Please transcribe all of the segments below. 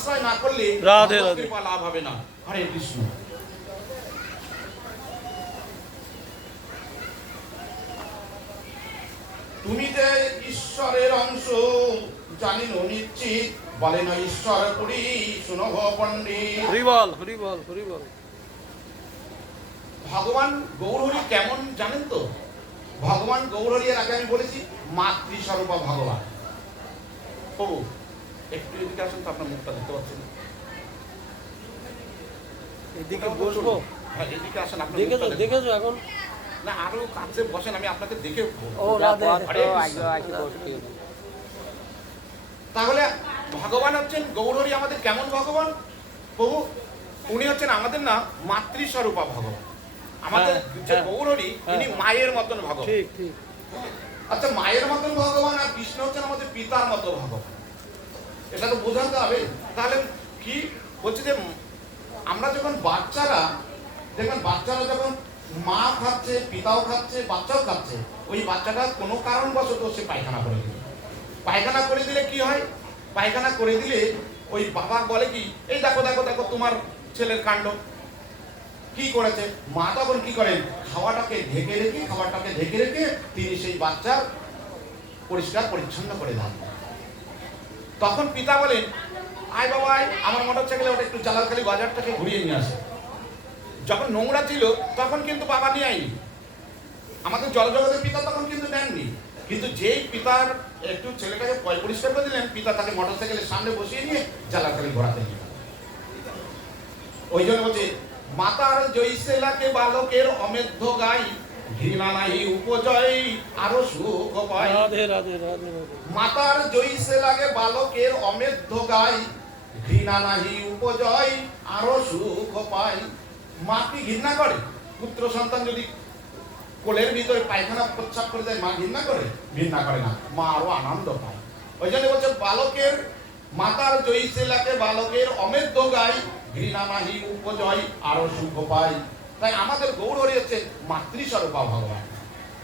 আশ্রয় না করলে রাধে রাধে কৃপা লাভ হবে না। হরে কৃষ্ণ। তুমি যে ঈশ্বরের অংশ জানিন নিশ্চিত, বলেন ঈশ্বর পুরী শুনো পণ্ডিত। হরি বল, হরি বল, হরি বল। ভগবান গৌরহরি কেমন জানেন তো? ভগবান গৌরহরি এর আগে আমি বলেছি মাতৃস্বরূপা ভগবান। প্রভু একটু এদিকে আসুন তো, আপনার মুখটা দেখতে পাচ্ছেন। এদিকে বসবো? হ্যাঁ এদিকে আসেন। আপনি দেখেছো এখন? না আরো কাছে বসেন, আমি আপনাকে দেখে। ও রাধে। তাহলে ভগবান হচ্ছেন গৌরহরি আমাদের কেমন ভগবান? প্রভু উনি হচ্ছেন আমাদের না মাতৃস্বরূপা ভগবান। আমাদের যে গৌরহরি ইনি মায়ের মতন ভগবান। ঠিক ঠিক। আচ্ছা মায়ের মতন ভগবান আর কৃষ্ণ হচ্ছেন আমাদের পিতার মতো ভগবান, এটা তো বোঝাতে হবে। তাহলে কি বলছে যে আমরা যখন বাচ্চারা, দেখবেন বাচ্চারা যখন মা খাচ্ছে, পিতাও খাচ্ছে, বাচ্চাও খাচ্ছে, ওই বাচ্চাটা কোনো কারণবশত সে পায়খানা করে দিল। পায়খানা করে দিলে কি হয়? পায়খানা করে দিলে ওই বাবা বলে কি, এই দেখো দেখো দেখো তোমার ছেলের কাণ্ড কি করেছে। মা তখন কি করেন, খাওয়াটাকে ঢেকে রেখে তিনি সেই বাচ্চার পরিষ্কার পরিচ্ছন্ন করে দেন। তখন পিতা বলেন, আয় বাবা আয়, আমার মোটর সাইকেলে ওটা একটু জালালখালি বাজার থেকে ঘুরিয়ে নিয়ে আসে। যখন নোংরা ছিল তখন কিন্তু বাবা নিয়ে আইনি, আমাদের জলজগতের পিতা তখন কিন্তু নেননি। কিন্তু যেই পিতার একটু ছেলেটাকে পরিষ্কার করে দিলেন, পিতা তাকে মোটর সাইকেলের সামনে বসিয়ে নিয়ে জালালখালি ঘোরাতে নিয়ে। ওই জন্য বলছে মাতার জৈসে লাগে বালকের অমেধ্য গাই, ঘৃণা নাহি উপজয় আরো সুখ পায়। রাধে রাধে রাধে রাধে। মাতার জৈসে লাগে বালকের অমেধ্য গাই, ঘৃণা নাহি উপজয় আরো সুখ পায়। মা কি ঘৃণা করে? পুত্র সন্তান যদি কোলের ভিতরে পায়খানা প্রস্রাব করে দেয়, মা ঘৃণা করে? ঘৃণা করে না, মা আরো আনন্দ পায়। ওই জন্য বলছে বালকের মাতার জৈসে লাগে বালকের অমেধ্য গাই, ঘৃণা নাহি উপজয় আরো সুখ পায়। তাই আমাদের গৌরহরি হচ্ছে মাতৃস্বরূপা ভগবান।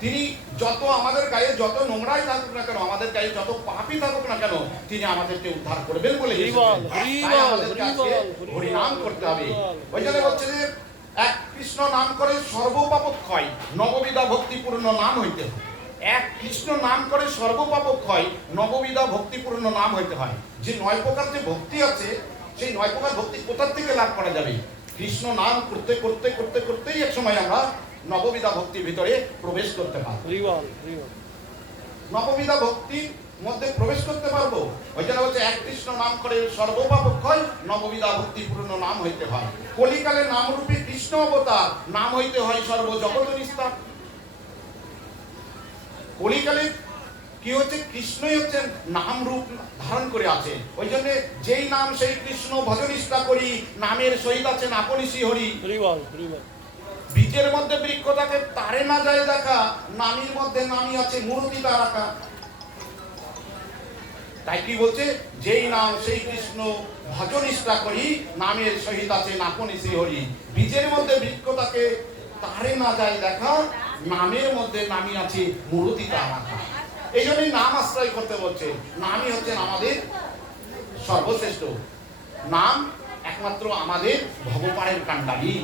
তিনি যত আমাদের গায়ে যত নোংরাই থাকুক না কেন, আমাদের গায়ে যত পাপই থাকুক না কেন, তিনি আমাদেরকে উদ্ধার করবেন বলে হরিনাম করতে হবে। ওই জন্য বলছে যে এক কৃষ্ণ নাম করে সর্বপাপক্ষয় নববিধা ভক্তিপূর্ণ নাম হইতে হয়। এক কৃষ্ণ নাম করে সর্বপাপক্ষয় নববিধা ভক্তিপূর্ণ নাম হইতে হয়। যে 9 প্রকার যে ভক্তি আছে, সেই 9 প্রকার ভক্তি কোথা থেকে লাভ করা যাবে? কৃষ্ণ নাম করতে করতে করতে করতেই এক সময় আমরা নববিধা ভক্তির ভিতরে প্রবেশ করতে পারবো। নববিধা ভক্তির মধ্যে প্রবেশ করতে পারবো। ওই জন্য বলছে এক কৃষ্ণ নাম করে সর্বপাপক্ষয় নববিধা ভক্তিপূর্ণ নাম হইতে হয়। কলিকালে নামরূপী কৃষ্ণ অবতার, নাম হইতে হয় সর্বজগৎ নিস্তার। কলিকালে কি হচ্ছে, কৃষ্ণই হচ্ছেন নাম রূপ ধারণ করে আছে। ওই জন্য যেই নাম সেই কৃষ্ণ ভজনিষ্ঠা করি, নামের সহিত আছেন আপনি শ্রীহরি। বীজের মধ্যে বৃক্ষটাকে তারে না যায় দেখা, নামীর মধ্যে নামী আছে মূর্তি তার রাখা। তাই কি বলছে, যেই নাম সেই কৃষ্ণ ভজনিষ্ঠা করি, নামের সহিত আছেন আপনি শ্রীহরি। বীজের মধ্যে বৃক্ষটাকে তারে না যায় দেখা, নামের মধ্যে নামী আছে মূর্তি তার রাখা। এই জন্যই নাম আশ্রয় করতে বলছে। নামই হচ্ছেন আমাদের সর্বশ্রেষ্ঠ। নাম একমাত্র আমাদের ভগবানের কাণ্ডালী।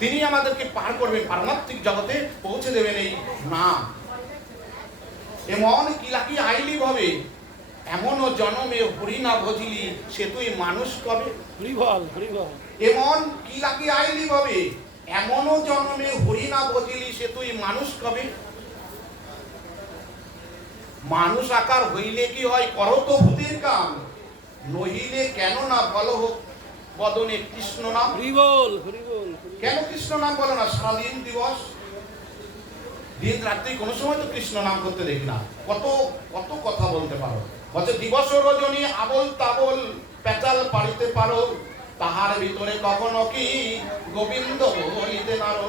তিনি আমাদেরকে পার করবেন, পারমাত্মিক জগতে পৌঁছে দেবেন এই নাম। এমন কিলাকি আইলি ভাবে, এমনও জনমে হরি না ভজিলি সে তুই মানুষ কবে। এমন কিলাকি আইলি ভাবে, এমনও জনমে হরি না ভজিলি সে তুই মানুষ কবে। মানুষ আকার হইলে কি হয়, করো তো ভূতির কাম, নহিলে কেন না বলো হোক বদনে কৃষ্ণ নাম। কেন কৃষ্ণ নাম বলো না? সারাদিন দিবস, দিন রাত্রি কোনো সময় তো কৃষ্ণ নাম করতে দেখি না। কত কত কথা বলতে পারো। বলছে দিবস রজনী আবল তাবল পেঁচাল পাড়িতে পারো, তাহার ভিতরে কখনো কি গোবিন্দ বলিতে নারো।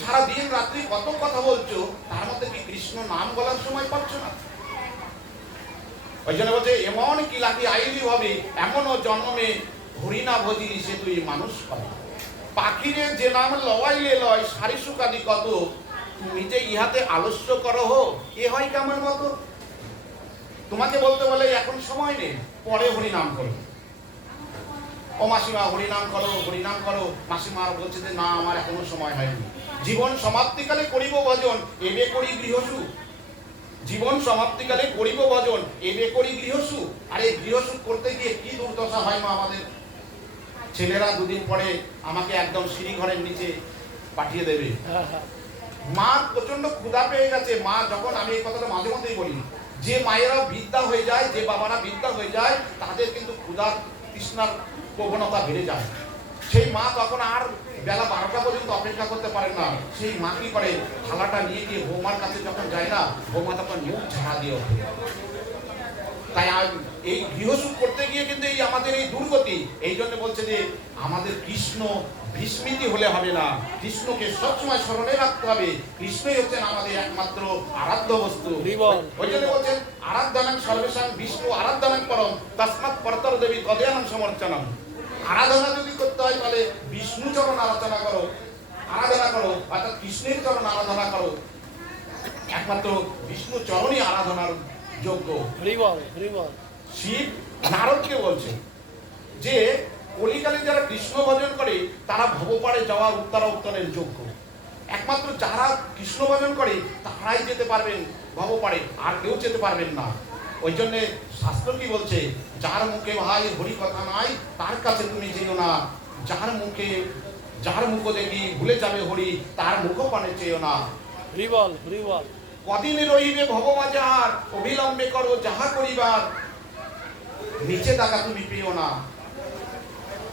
সারা দিন রাত্রি কত কথা বলছো, তার মধ্যে কি কৃষ্ণ নাম বলার সময় পাচ্ছ না? ওই জন্য বলছে এমন কি লাগি আইলি হবে, এমনও জন্মে হরি না ভজিলি সে তুই মানুষ পাবে। পাখিরে যে নাম লওয়াইলে লয় সারি সুকাদি কত, তুমি যে ইহাতে আলস্য করো হো, এ হয় কেমন মতো। তোমাকে বলতে বলে এখন সময় নেই, পরে হরিনাম করো। ও মাসিমা হরিনাম করো, হরিনাম করো। মাসিমা বলছে যে না, আমার এখনো সময় হয়নি। জীবন সমাপ্তিকালে করিব ভজন, এবে করি গৃহসুখ। জীবন সমাপ্তিকালে করিব ভজন, এবে করি গৃহসুখ। আরে গৃহসুখ করতে গিয়ে কি দুর্দশা হয় মা আমাদের। ছেলেরা দুদিন পরে আমাকে একদম সিঁড়ি ঘরের নিচে পাঠিয়ে দেবে। মা প্রচন্ড ক্ষুধা পেয়ে গেছে। মা যখন, আমি এই কথাটা মাঝে মধ্যেই বলি, যে মায়েরা বৃদ্ধা হয়ে যায়, যে বাবারা বৃদ্ধা হয়ে যায়, তাদের কিন্তু ক্ষুধার তৃষ্ণার প্রবণতা বেড়ে যায়। সেই মা তখন আর বেলা 12টা পর্যন্ত অপেক্ষা করতে পারে না। সেই মা কি করে, থালাটা নিয়ে গিয়ে বৌমার কাছে যখন যায় না, বৌমা তখন মুখ ঝাড়া দিয়ে ওঠে। তাই এই গৃহসুখ করতে গিয়ে কিন্তু এই আমাদের এই দুর্গতি। এই জন্য বলছে যে আমাদের কৃষ্ণ বিস্মৃতি হলে হবে না, কৃষ্ণকে সবসময় স্মরণে রাখতে হবে। কৃষ্ণই হচ্ছেন আমাদের একমাত্র আরাধ্য বস্তু। ওই জন্য বলছেন আরাধ্যানাং সর্বেশাং বিষ্ণু আরাধ্যানাং পরম তস্মাৎ পরতর দেবী তদেয়ানাং সমর্চনম। আরাধনা যদি করতে হয় তাহলে বিষ্ণু চরণ আরাধনা করো, অর্থাৎ কৃষ্ণের চরণ আরাধনা করো। একমাত্র বিষ্ণু চরণই আরাধনার যোগ্য। শিব নারদকে বলছে যে কলিকালে যারা কৃষ্ণ ভজন করে তারা ভবপারে যাওয়া উত্তরের যোগ্য। একমাত্র যারা কৃষ্ণ ভজন করে তারাই যেতে পারবেন ভবপারে, আর কেউ যেতে পারবেন না। ওই জন্য শাস্ত্র কি বলছে, যার মুখে ভাই হরি কথা নাই তার কাছে তুমি যেও না। যার মুখ দেখি ভুলে যাবে হরি, তার মুখ পানে চেয়েও না। কদিন রহিবে ভববাজার, অবিলম্বে করো যাহা করিবার, নিচে টাকা তুমি পেও না।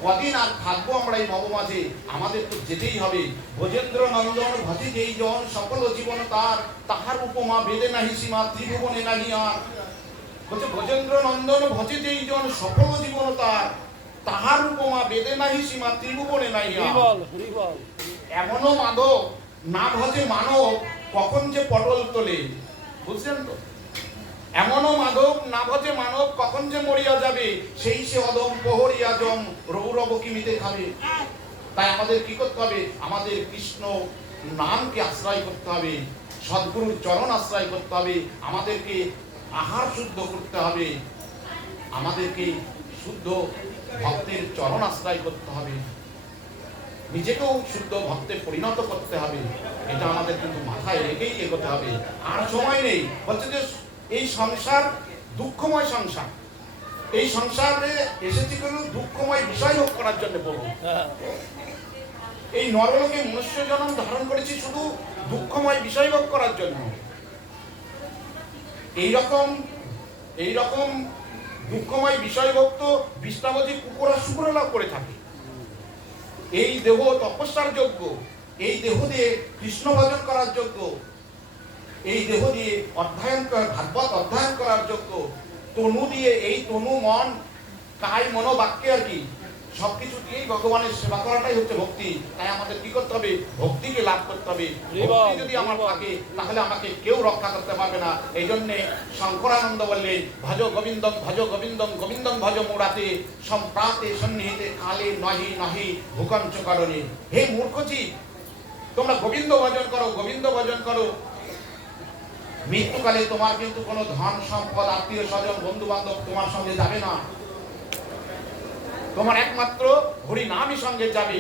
কদিন আর থাকবো আমরা এই ভবমাঝে, আমাদের তো যেতেই হবে। ভজেন্দ্র নন্দন ভজে যেই জন, সকল জীবন তার, তাহার উপমা বেদে নাহি সীমা, ত্রিভুবনে নাহি আর। বলছে ভজেন্দ্র নন্দন ভজে যেই জন, সকল জীবন তার, তাহার উপমা বেদে নাহি সীমা, ত্রিভুবনে নাহি আর। এমনও মাধব না ভজে মানব, কখন যে পটল তোলে। বুঝছেন তো? এমনও মাধব না ভজে মানব, কখন যে মরিয়া যাবে, সেই সে অদম প্রহরিয়া জম, রৌরব কিমিতে খাবে। তাই আমাদের কি করতে হবে, আমাদের কৃষ্ণ নামকে আশ্রয় করতে হবে, সদ্গুরুর চরণ আশ্রয় করতে হবে, আমাদেরকে আহার শুদ্ধ করতে হবে, আমাদেরকে শুদ্ধ ভক্তের চরণ আশ্রয় করতে হবে, নিজেকেও শুদ্ধ ভক্তে পরিণত করতে হবে। এটা আমাদের কিন্তু মাথায় রেখেই এগোতে হবে। আর সময় নেই। বলছে যে এই সংসার দুঃখময় সংসার, এই সংসারে এসেছি কোনো দুঃখময় বিষয় ভোগ করার জন্য প্রভু। এই নরলোকে মনুষ্য জন্ম ধারণ করেছি শুধু দুঃখময় বিষয় ভোগ করার জন্য। এই রকম দুঃখময় বিষয় ভোগ তো বিষ্ণাবতী কুকুরা শুকুর লাভ করে থাকে। এই দেহ তপস্যার যোগ্য, এই দেহ দিয়ে কৃষ্ণ ভজন করার যোগ্য, এই দেহ দিয়ে ভাগবত অধ্যয়ন করার যোগ্য। তনু দিয়ে, এই তনু মন কায় মনো বাক্যে আর কি সবকিছু দিয়েই ভগবানের সেবা করাটাই হচ্ছে ভক্তি। তাই আমাদের কি করতে হবে, ভক্তিকে লাভ করতে হবে। ভক্তি যদি আমার থাকে তাহলে আমাকে কেউ রক্ষা করতে পারবে না। এই জন্যে শঙ্করানন্দ বললেন, ভজ গোবিন্দম ভজ গোবিন্দম গোবিন্দম ভজ মুরাতে, সম্প্রাতে সন্নিহিতে কালে নহি নহি ভূকঞ্চ করণে। হে মূর্খজি, তোমরা গোবিন্দ ভজন করো, গোবিন্দ ভজন করো। মৃত্যুকালে তোমার কিন্তু কোনো ধন সম্পদ আত্মীয় স্বজন বন্ধু বান্ধব তোমার সঙ্গে যাবে না। তোমার একমাত্র হরি নামই সঙ্গে যাবে,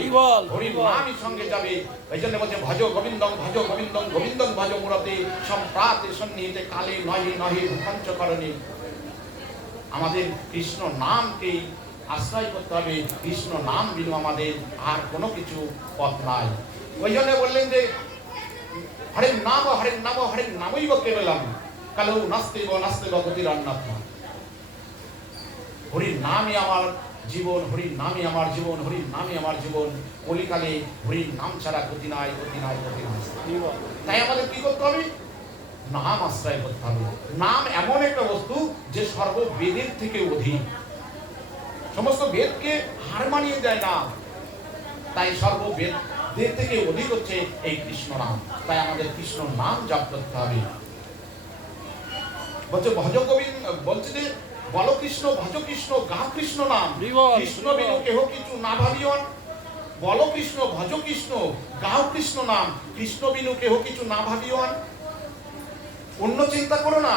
হরি নামই সঙ্গে যাবে। এই জন্য বলছে ভজ গোবিন্দম ভজ গোবিন্দম গোবিন্দম ভজ মুরাতে, সম্প্রাতে সন্নিহিতে কালে নহি নহি ভূকঞ্চ করণে। আমাদের কৃষ্ণ নামকেই আশ্রয় করতে হবে। কৃষ্ণ নাম বিনু আমাদের আর কোনো কিছু পথ নাই। ওই জন্য বললেন যে হরের নাম হরের নামই বা কেবলম, কালো নাস্তেব গতির অন্যথা। হরির নামই আমার জীবন, হরির নামই আমার জীবন, হরির নামই আমার জীবন। কলিকালে হরির নাম ছাড়া গতি নাই, গতি নাই, গতি নাই। তাই আমাদের কি করতে হবে, নাম আশ্রয় করতে হবে। নাম এমন একটা বস্তু যে সর্ববেদের থেকে অধিক, সমস্ত বেদকে হার মানিয়ে দেয় না। তাই সর্ববেদের থেকে অধিক হচ্ছে এই কৃষ্ণ নাম। তাই আমাদের কৃষ্ণ নাম জপ করতে হবে। বলছে ভজ গোবিন্দ, বলছে যে বলো কৃষ্ণ ভজ কৃষ্ণ গাও কৃষ্ণ নাম, কৃষ্ণ বিনু কেহ কিছু না ভাবিয়ন। বলো কৃষ্ণ ভজ কৃষ্ণ গাও কৃষ্ণ নাম, কৃষ্ণ বিনু কেহ কিছু না ভাবিয়ন। অন্য চিন্তা করো না,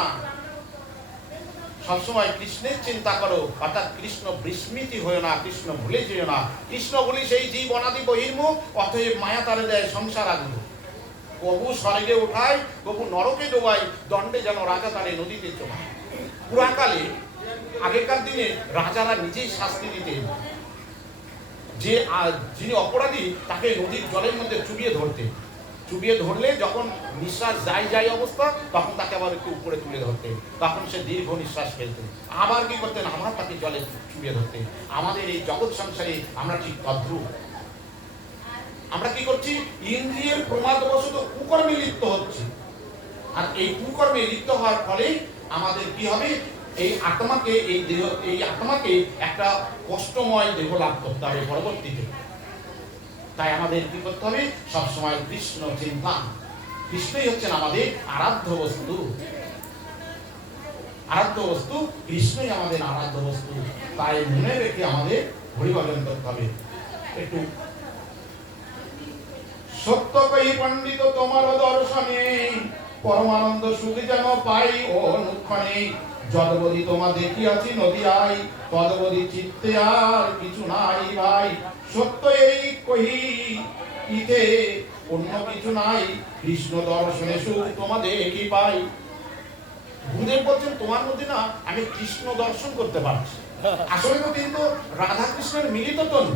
সবসময় কৃষ্ণের চিন্তা করো, অর্থাৎ কৃষ্ণ বিস্মৃতি হয়েও না, কৃষ্ণ ভুলে যেও না। কৃষ্ণ বলি সেই জীব অনাদি বহির্মুখ, অতএব মায়া তারে দেয় সংসার আগুন। কবু স্বর্গে ওঠায়, কবু নরকে ডোবায়, দণ্ডে যেন রাজা তারে নদীতে চোবায়। পুরাকালে আগেকার দিনে রাজারা নিজেই শাস্তি দিতেন, যে যিনি অপরাধী তাকে নদীর জলের মধ্যে চুবিয়ে ধরতেন। চুবিয়ে ধরলে যখন নিঃশ্বাস যায় অবস্থা, তখন তাকে আবার একটু উপরে তুলে ধরতেন, তখন সে দীর্ঘ নিঃশ্বাস ফেলতেন। আবার কি করতেন, আবার তাকে জলে চুবিয়ে ধরতেন। আমাদের এই জগৎ সংসারে আমরা ঠিক তদ্রূপ। আমরা কি করছি, ইন্দ্রিয়ের প্রমাদবশত কুকর্মে লিপ্ত হচ্ছে। আর এই কুকর্মে লিপ্ত হওয়ার ফলে আমাদের কি হবে, এই আত্মাকে, এই আত্মাকে একটা কষ্টময় দেহ লাভ করতে হবে পরবর্তীতে। তাই আমাদের কি করতে হবে, সবসময় কৃষ্ণ চিন্তা। কৃষ্ণই হচ্ছেন আমাদের আরাধ্য বস্তু। আরাধ্য বস্তু কৃষ্ণই আমাদের আরাধ্য বস্তু। তাই মনে রেখে আমাদের হরিভজন করতে হবে। একটু সত্য কই পণ্ডিত তোমার দর্শনে, পরমানন্দ সুখ যেন পাই ও অনুক্ষণে। যদবধি তোমা দেখিয়াছি নদিয়ায়, তদবধি চিত্তে আর কিছু নাই ভাই। সত্য এই কহি ইতে অন্য কিছু নাই, কৃষ্ণ দর্শনে সুখ তোমা দেখি পাই। গুরুদেব বলছেন তোমার মধ্যে না আমি কৃষ্ণ দর্শন করতে পারছি। আসলে তো কিন্তু রাধা কৃষ্ণের মিলিত তনু।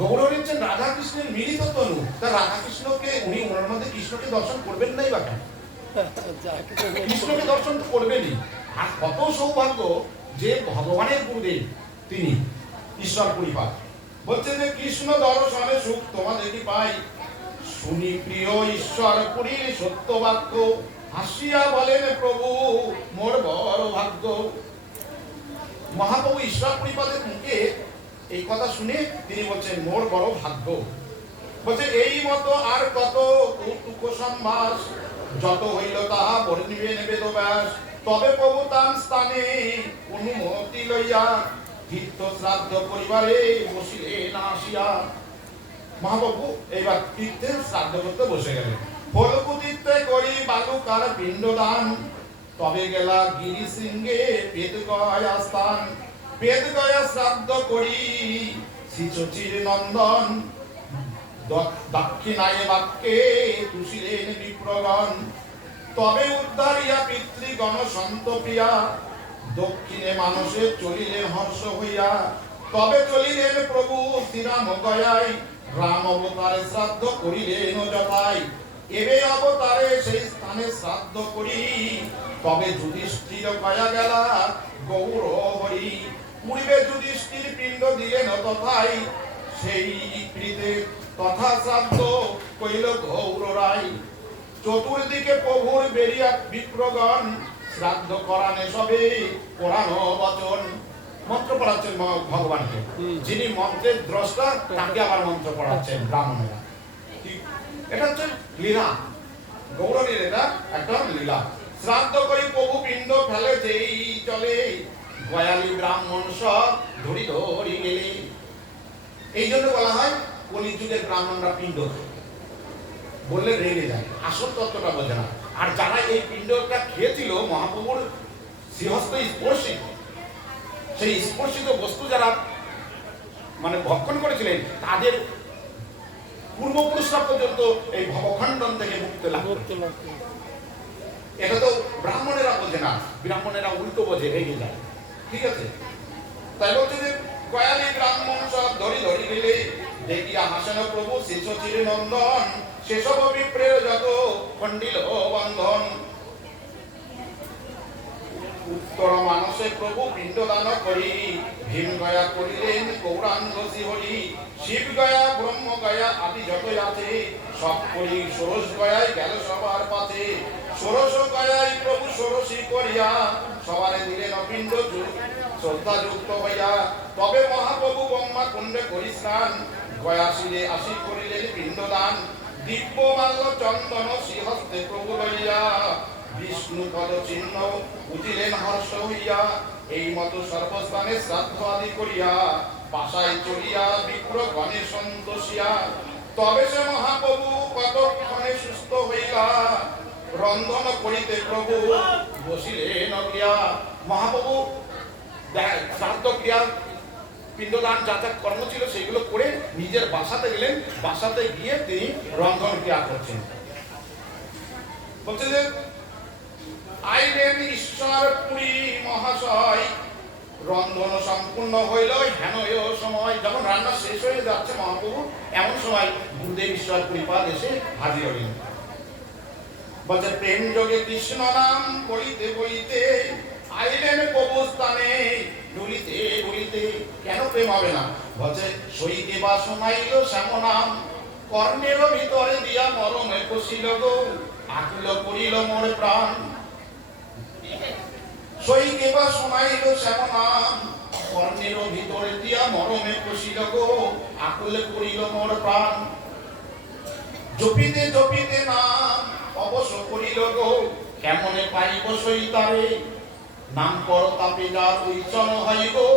গৌরব হচ্ছেন রাধা কৃষ্ণের মিলিত তনু। তা রাধা কৃষ্ণকে উনি ওনার মধ্যে কৃষ্ণকে দর্শন করবেন নাই বা কেন? কৃষ্ণকে দর্শন তো করবেনই। আর কত সৌভাগ্য যে ভগবানের গুরুদেব তিনি ঈশ্বর পরিপাক। বলছে যে কৃষ্ণ দর্শনে সুখ তোমা দেখি পাই, শুনি প্রিয় ঈশ্বর পুরীর সত্য বাক্য। হাসিয়া বলেন প্রভু মোর বড় ভাগ্য। মহাপ্রভু ঈশ্বর পরিপাদের মুখে এই কথা শুনে তিনি বলছেন মোর বড় ভাগ্য। বলছে এই মতো আর কত কৌতুক সম্ভাস, যত হইল তাহা বর্ণিবেন বেদব্যাস। তবে প্রভু তান স্থানে অনুমতি লইয়া, তীর্থ শ্রাদ্ধ পরিবারে বসিলেন আসিয়া। মহাপ্রভু এইবার তীর্থের শ্রাদ্ধ করতে বসে গেলেন। ফলকু তীর্থে করি বালুকার পিণ্ডদান, তবে গেলা গিরি শৃঙ্গে পেদ গয়া স্থান। পেদ গয়া শ্রাদ্ধ করি শ্রীচচির নন্দন, দক্ষিণায় বাক্যে তুষিলেন বিপ্রগণ। তবে উদ্ধারিয়া পিতৃগণ সন্ত প্রিয়া, দক্ষিণে মানুষে চলিলেন হর্ষ হইয়া। তবে চলিলেন প্রভু শ্রীরাম গয়ায়, রাম অবতারে শ্রাদ্ধ করিলেন যথায়। এবে অবতারে সেই স্থানে শ্রাদ্ধ করি, তবে যুধিষ্ঠির গয়া গেলা গৌর হরি। পূর্বে যুধিষ্ঠির পিণ্ড দিলেন তথায়, সেই কৃতে তথা শ্রাদ্ধ কইল গৌর রায়। চতুর্দিকে প্রভুর বেরিয়া বিপ্রগণ, শ্রাদ্ধ করানে সবে কোরআন বচন। মন্ত্র পড়াচ্ছেন ভগবানকে, যিনি মন্ত্রের দ্রষ্টা তাকে আবার মন্ত্র পড়াচ্ছেন ব্রাহ্মণেরা। এটা হচ্ছে লীলা, গৌরীর এটা একটা লীলা। শ্রাদ্ধ করি প্রভু পিণ্ড ফেলে যেই চলে, গয়ালি ব্রাহ্মণ সব ধরি ধরি গেলে। এই জন্য বলা হয় কলিযুগের ব্রাহ্মণরা পিণ্ড বললে রেগে যায়, আসল তত্ত্বটা বোঝে না। আর যারা এই পিণ্ডটা খেয়েছিল মহাপ্রভুর শ্রীহস্ত স্পর্শিত, সেই স্পর্শিত বস্তু যারা মানে ভক্ষণ করেছিলেন, তাদের পূর্বপুরুষরা পর্যন্ত এই ভবখণ্ডন থেকে মুক্তি লাভ করতে। এটা তো ব্রাহ্মণেরা বোঝে না, ব্রাহ্মণেরা উল্টো বোঝে, রেগে যায়। ঠিক আছে, তাই বলছে যে কয়ালি ব্রাহ্মণ সব ধরি ধরি গেলে, দেখিয়া হাসেন প্রভু শিশচির নন্দন। সেসব বিপ্রের যত খণ্ডিল বন্ধন, উত্তর মানসে প্রভু পিণ্ডদান করি, ভীম গয়া করিলেন গৌরাঙ্গ শ্রীহরি। শিব গয়া ব্রহ্ম গয়া আদি যতই আছে, সব করি ষোড়শ গয়ায় গেল সবার পাশে। ষোড়শ গয়ায় প্রভু ষোড়শী করিয়া, সবারে দিলেন পিণ্ড শ্রদ্ধা যুক্ত হইয়া। তবে মহাপ্রভু ব্রহ্মা কুণ্ডে করি স্নান, গয়া শিরে আসি করিলেন পিণ্ডদান। দিব্য মাল্য চন্দন শ্রীহস্তে প্রভু লইয়া, বিষ্ণু পদ চিহ্ন বুঝিলেন হর্ষ হইয়া। এই মতো সর্বস্থানে শ্রাদ্ধ আদি করিয়া, বাসায় চলিয়া বিপ্র গণে সন্তোষিয়া। তবে সে মহাপ্রভু কতক্ষণে সুস্থ হইলা, রন্ধন করিতে প্রভু বসিলেন ক্রিয়া। মহাপ্রভু শ্রাদ্ধ ক্রিয়া পিণ্ডদান যা যা কর্ম ছিল সেগুলো করে নিজের বাসাতে গেলেন। বাসাতে গিয়ে তিনি রন্ধন ক্রিয়া করছেন। বলছে যে আইলেন ঈশ্বর পুরী মহাশয়, রন্ধন সম্পূর্ণ হইল হেন সময়। যখন রান্না শেষ হয়ে যাচ্ছে মহাপ্রভু, এমন সময় গুরুদেব ঈশ্বর কৃপাদ এসে হাজির হলেন। বলছে প্রেম যোগে কৃষ্ণ নাম বলিতে বলিতে আইলেন প্রভু স্থানে ডুলিতে ডুলিতে। কেন প্রেম হবে না? বলছে সইতে বা শোনাইল শ্যাম নাম, কর্ণের ভিতরে দিয়া মরমে কষিল গো, আকুল করিল মোর প্রাণ। সইতে বা শোনাইল শ্যাম নাম, কর্ণের ভিতরে দিয়া মরমে কষিল গো, আকুল করিল মোর প্রাণ। জপিতে জপিতে নাম অবশ্য করিল গো, কেমনে পাইব সইতারে, নাম পর তাপে যার উচ্চন হয় গো,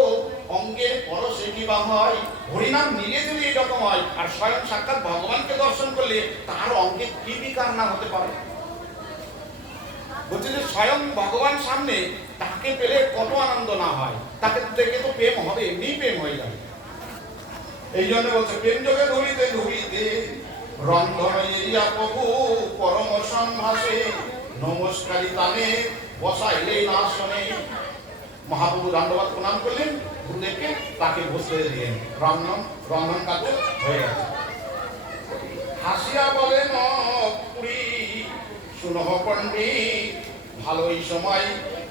অঙ্গের পরশে কিবা হয়। হরিনাম নিলে যদি এরকম হয়, আর স্বয়ং সাক্ষাৎ ভগবানকে দর্শন করলে তার অঙ্গে কি বিকার না হতে পারে? বলছে যে স্বয়ং ভগবান সামনে তাকে পেলে কত আনন্দ না হয়, তাকে দেখে তো প্রেম হবে, এমনি প্রেম হয়ে যাবে। এই জন্য বলছে প্রেম যোগে ধরিতে ধরিতে রন্ধন এরিয়া প্রভু পরম সম্ভাসে, নমস্কারী তানে বসাইলে না শোনে। মহাপ্রভু দণ্ডবাদ প্রণাম করলেন গুরুদেবকে, তাকে বসতে দিলেন। রন্ধন কার্য হয়ে গেছে। হাসিয়া বলেন পুরী শুনহ পণ্ডিত, ভালোই সময়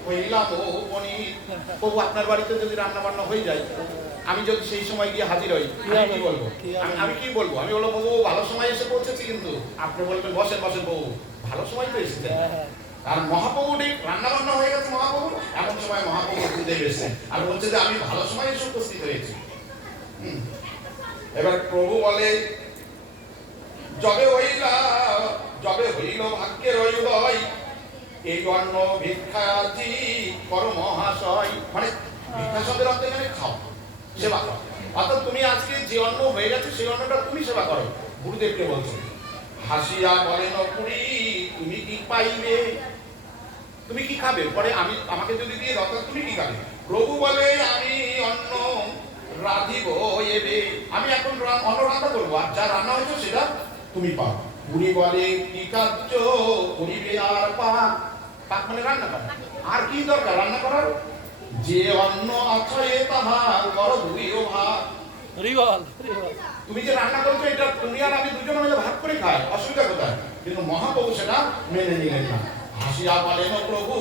হইলাম ও পণ্ডিত। প্রভু আপনার বাড়িতে যদি রান্না বান্না হয়ে যায়, আমি যদি সেই সময় গিয়ে হাজির হই, আমি কি বলবো? আমি কি বলবো? আমি বলবো প্রভু ভালো সময় এসে পৌঁছেছি। কিন্তু আপনি বলবেন বসেন বসেন প্রভু, ভালো সময় তো এসেছে। আর মহাপ্রভু রান্না বান্না হয়ে গেছে মহাপ্রভু, এমন সময় মহাপ্রভু গুরুদেব এসেছেন আর বলছে যে আমি ভালো সময় এসে উপস্থিত হয়েছি। এবার প্রভু বলে যবে হইল ভাগ্যের হৃদয়, এই অন্ন ভিক্ষাজি কর মহাশয়। মানে ভিক্ষা শব্দের অর্থ এখানে খাও, সেবা করো। অর্থাৎ তুমি আজকে যে অন্ন হয়ে গেছে সেই অন্নটা তুমি সেবা করো। গুরুদেবকে বলছো। হাসিয়া বলেন পুরী তুমি কি পাইবে, তুমি কি খাবে? পরে আমাকে যদি দিয়ে দাও তুমি কি খাবে? প্রভু বলে আমি অন্ন রাঁধিব এবে, আমি এখন অন্ন রান্না করবো, আর যা রান্না হয়েছে সেটা তুমি পাও। পুরী বলে কি কার্য করিবে আর পাক, পাক মানে রান্না করা। আর কি দরকার রান্না করার? যে অন্ন আছে তাহা কর দুইও ভাগ। তুমি যে রান্না করছো এটা তুমি আর আমি দুজনে মিলে ভাগ করে খাই, অসুবিধা কোথায়? কিন্তু মহাপ্রভু সেটা মেনে নিলেন না। হাসিয়া বলেন প্রভু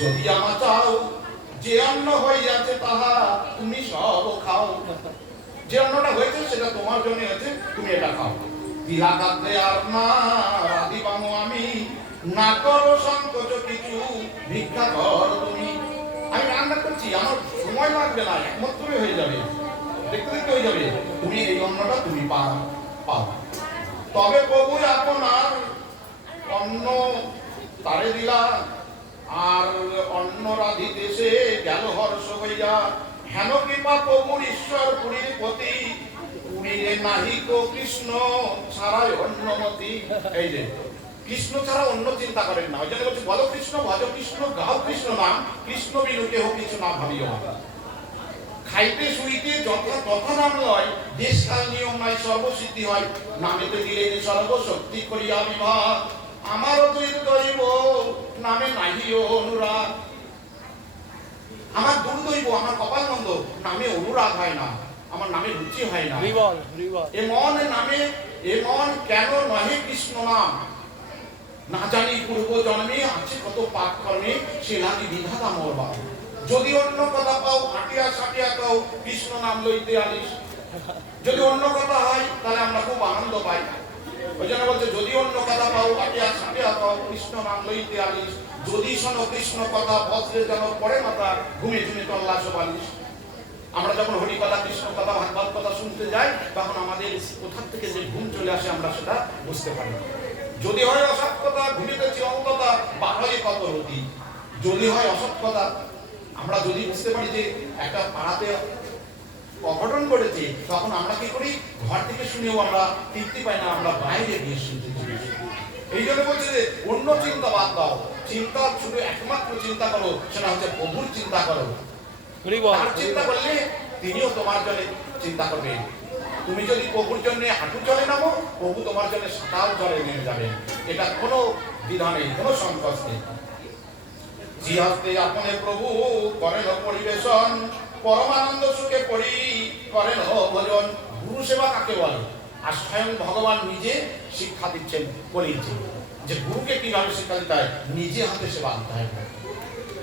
যদি আমার চাও, যে অন্ন হইয়াছে তাহা তুমি সব খাও। যে অন্নটা হয়েছে সেটা তোমার জন্য হয়েছে, তুমি এটা খাও। তিলা কাঁদতে আর না দিবানো আমি, না করো সংকোচ কিছু, ভিক্ষা কর তুমি। আমি রান্না করছি, আমার সময় লাগবে না, একমাত্রই হয়ে যাবে, দেখতে দেখতে হয়ে যাবে। তুমি এই অন্নটা তুমি পাও। তবে প্রভু আপনার অন্ন তারে দিলা, আর অন্ন রাধিতেছে গেল হর্ষ হইয়া। হেন কৃপা প্রভুর ঈশ্বর পুরীর পতি, পুরীরে নাহি তো কৃষ্ণ ছাড়াই অন্যমতি। এই যে কৃষ্ণ ছাড়া অন্য চিন্তা করেন না। ওই জন্য বলছে বলো কৃষ্ণ, ভজ কৃষ্ণ, গাও কৃষ্ণ নাম, কৃষ্ণ বিনু কেহ কিছু না ভাবিও। খাইতে শুইতে যথা নাম লয়, দেশ কাল নিয়ম নাই সর্বসিদ্ধি হয়। নামেতে দিলে সর্বশক্তি করিয়া বিভাগ, আমারও দুর্দৈব নামে নাহিও অনুরাগ। আমার দুর্দৈব, আমার কপাল মন্দ, নামে অনুরাগ হয় না, আমার নামে রুচি হয় না। এ মন কেন নহে কৃষ্ণ নাম, না জানি পূর্ব জন্মে আছে কত পাপ কর্মে, সে লাগি বিধাতা মোর বাপ। যদি অন্য কথা পাও হাটিয়া সাটিয়া কাও, কৃষ্ণ নাম লইতে আলিস। যদি অন্য কথা হয় তাহলে আমরা খুব আনন্দ পাই। ওই জন্য বলছে যদি অন্য কথা পাও হাটিয়া সাটিয়া কাও, কৃষ্ণ নাম লইতে আলিস। যদি শোনো কৃষ্ণ কথা বজ্রে যেন পড়ে মাথা, ঘুমে ঘুমে তল্লাশ বালিশ। আমরা যখন হরি কথা, কৃষ্ণ কথা, ভাগবত কথা শুনতে যাই, তখন আমাদের কোথা থেকে যে ঘুম চলে আসে আমরা সেটা বুঝতে পারি। যদি হয় অসৎ কথা, ঘুমিতেছি অন্ততা, বারোয় কত রতি। যদি হয় অসৎ কথা, আমরা যদি বুঝতে পারি যে একটা পাড়াতে অঘটন ঘটেছে, তখন আমরা কি করি? ঘর থেকে শুনেও আমরা তৃপ্তি পাই না, আমরা বাইরে গিয়ে শুনতে চাই। এই জন্য বলছে যে অন্য চিন্তা বাদ দাও, চিন্তা শুধু একমাত্র চিন্তা করো, সেটা হচ্ছে প্রভুর চিন্তা করো। হরি বল। তার চিন্তা করলে তিনিও তোমার জন্য চিন্তা করবেন। তুমি যদি প্রভুর জন্য হাঁটু জলে নামো, প্রভু তোমার জন্য সাঁতার জলে নেমে যাবেন। এটা কোনো দ্বিধা নেই, কোনো সংকোচ নেই। জিহাস্তে আপনি প্রভু করেন পরিবেশন, পরমানন্দ সুখে পড়ি করেন ভজন। গুরু সেবা কাকে বলে? আর স্বয়ং ভগবান নিজে শিক্ষা দিচ্ছেন, বলেছেন যে গুরুকে কিভাবে শিক্ষা দিতে হয়, নিজে হাতে সেবা দিতে হয়।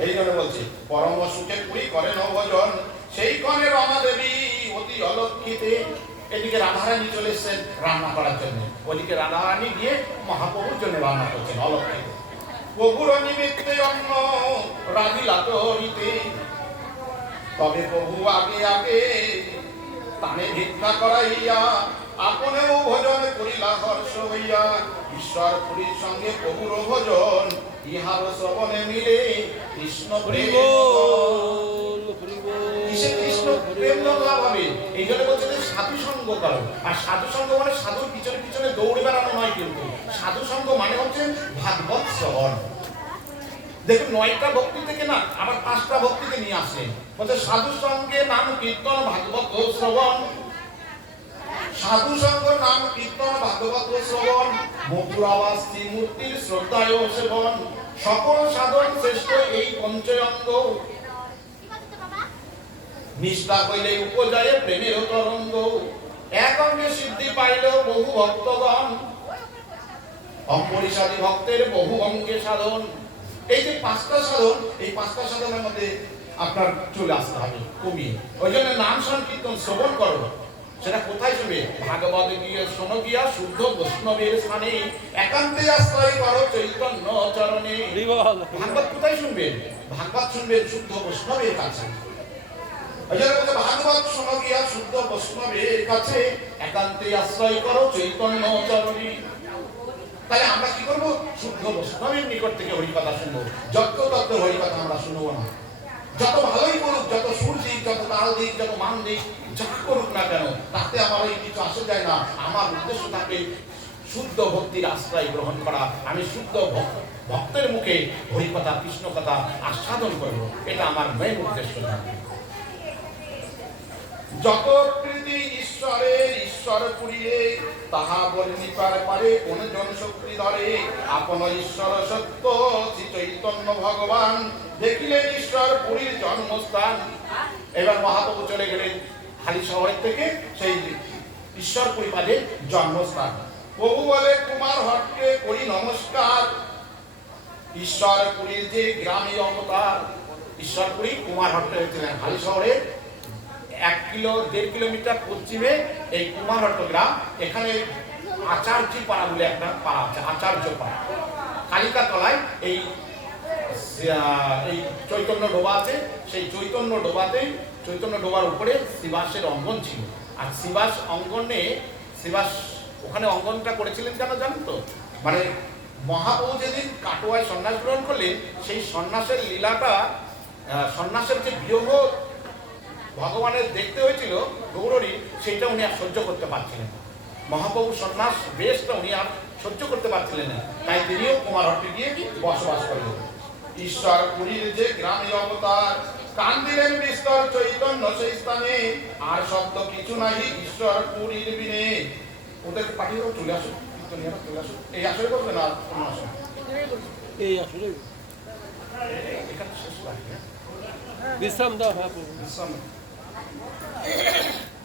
এই জন্য বলছে পরম সুখে পড়ি করেন ভজন, সেই কনে রমা দেবী অতি অলক্ষিতে। এদিকে রাধারানী চলে এসছেন রান্না করার জন্য, ওদিকে রাধারানী গিয়ে মহাপ্রভুর জন্য রান্না করছেন অলক্ষিত। প্রভুর নিমিত্তে অন্ন রাধিলা তরিতে, তবে প্রভু আগে আগে তানে ভিক্ষা করাইয়া আপনেও ভজন করিলা হর্ষ হইয়া। ঈশ্বর পুরীর সঙ্গে প্রভুর ভজন, ইহার শ্রবণে মিলে কৃষ্ণ প্রেম। কিসে কৃষ্ণ প্রেম লাভ হবে? এই জন্য বলছে যে সাধু সঙ্গ করো। আর সাধু সঙ্গ মানে সাধুর পিছনে পিছনে দৌড়ে বেড়ানো নয়, কিন্তু সাধু সঙ্গ মানে হচ্ছে ভাগবত শ্রবণ। দেখুন 9টা ভক্তি থেকে না আবার 5টা ভক্তিকে নিয়ে আসেন। বলছে সাধু সঙ্গে নাম কীর্তন ভাগবত শ্রবণ, সাধু সঙ্গ নাম কীর্তন ভাগবত শ্রবণ, মথুরাবাসী মূর্তির শ্রদ্ধায় সেবন, সকল সাধন শ্রেষ্ঠ এই পঞ্চঅঙ্গ। নিষ্ঠা হইলে উপজয়ে প্রেমের তরঙ্গ, এক অঙ্গে সিদ্ধি পাইল বহু ভক্তগণ, অপরিসারী ভক্তের বহু অঙ্গে সাধন। এই যে 5টা সাধন, এই 5টা সাধনের মধ্যে আপনার চলে আসতে হবে কমিয়ে। ওই জন্য নাম সংকীর্তন শ্রবণ করো। সেটা কোথায় শুনবে? ভাগবত গিয়ে শোনো গিয়া শুদ্ধ বৈষ্ণবের স্থানে, একান্তে আশ্রয় করো চৈতন্য চরণে। ভাগবত কোথায় শুনবেন? ভাগবত শুনবেন শুদ্ধ বৈষ্ণবের কাছে। ওই জন্য বলছে ভাগবত শোনো গিয়া শুদ্ধ বৈষ্ণবের কাছে, একান্তে আশ্রয় করো চৈতন্য চরণে। তাহলে আমরা কি করবো? শুদ্ধ বৈষ্ণবের নিকট থেকে হরিকথা শুনবো। যত তত্ত্ব হরিকথা আমরা শুনবো না। যত ভালোই করুক, যত সুর দিক, যত তাল দিক, যত মান দিক, যা করুক না কেন, তাতে আমার এই কিছু আসে যায় না। আমার উদ্দেশ্য থাকে শুদ্ধ ভক্তির আশ্রয় গ্রহণ করা। আমি শুদ্ধ ভক্তের মুখে হরিকথা কৃষ্ণ কথা আস্বাদন করবো, এটা আমার মেন উদ্দেশ্য থাকে। যত প্রীতি ঈশ্বরের ঈশ্বর পুরিয়ে, তাহা বর্ণিপার পারে কোন জন শক্তি ধরে। আপন ঈশ্বর সত্য শ্রী চৈতন্য ভগবান, দেখিলেন ঈশ্বর পুরীর জন্মস্থান। এবার মহাপ্রভু চলে গেলেন হালি শহরের থেকে সেই ঈশ্বরপুরী পাদে জন্মস্থান। প্রভু বলে কুমার হটকে করি নমস্কার, ঈশ্বরপুরীর যে গ্রামে অবতার। ঈশ্বরপুরী কুমার হট্টে হয়েছিলেন হালি শহরে 1-1.5 কিলোমিটার পশ্চিমে এই কুমারহট্ট গ্রাম। এখানে আচার্য পাড়া বলে একটা পাড়া আছে, আচার্য পাড়া। কালিকা তলায় এই চৈতন্য ডোবা আছে। সেই চৈতন্য ডোবাতেই, চৈতন্য ডোবার উপরে শিবাসের অঙ্গন ছিল। আর শিবাস অঙ্গনে, শিবাস ওখানে অঙ্গনটা করেছিলেন কেন জানেন তো? মানে মহাপ্রভু যেদিন কাটোয়ায় সন্ন্যাস গ্রহণ করলেন, সেই সন্ন্যাসের লীলাটা, সন্ন্যাসের যে বিয়োগ ভগবানের দেখতে হয়েছিল গৌরী, সেটা উনি আর সহ্য করতে পারছিলেন। মহাপ্রভু সন্ন্যাস বেশটা উনি আর সহ্য করতে পারছিলেন না, তাই তিনিও কুমারহট্টে গিয়ে বসবাস করলেন। ঈশ্বর পুরীর যে গ্রামে অবতার, কান্দিলেন বিস্তর চৈতন্য সেই স্থানে, আর শব্দ কিছু নাই ঈশ্বর পুরীর বিনে। ওদের পাঠিয়ে চলে আসুন, কীর্তনীয়রা চলে আসুন। এই আসলে করবে না অন্য আসুন, এই আসলে এখানে শেষ লাগে বিশ্রাম দাও। হ্যাঁ বিশ্রাম।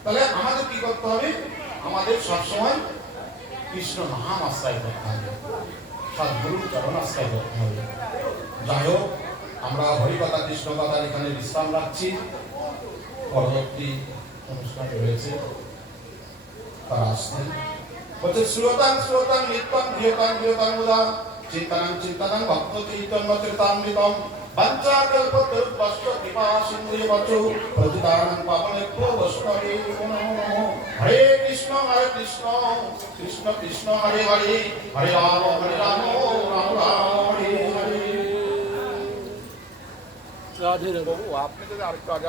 তাহলে আমাদের কি করতে হবে? আমাদের সবসময় কৃষ্ণ নাম আশ্রয় করতে হবে, সদ্গুরুর চরণ আশ্রয় করতে হবে। যাই হোক, আমরা হরিকথা কৃষ্ণ কথা এখানে বিশ্রাম রাখছি। পরবর্তী অনুষ্ঠান রয়েছে, তারা আসছেন। বলছে শ্রোতাং শ্রোতাং নিত্যং প্রিয়তাং প্রিয়তাং মুদা, চিন্তানাং চিন্তানাং ভক্ত চৈতন্য চরিতামৃতম, বাঞ্ছাকল্পতরুভ্যশ্চ কৃপা সিন্ধুবচো, পতিতানাং পাবনেভ্যো বৈষ্ণবেভ্যো নমো নমঃ। হরে কৃষ্ণ কৃষ্ণ কৃষ্ণ হরে হরে, হরে রাম রাম রাম হরে হরে। রাধে রাধে। আপনি যদি আরেকটু আগে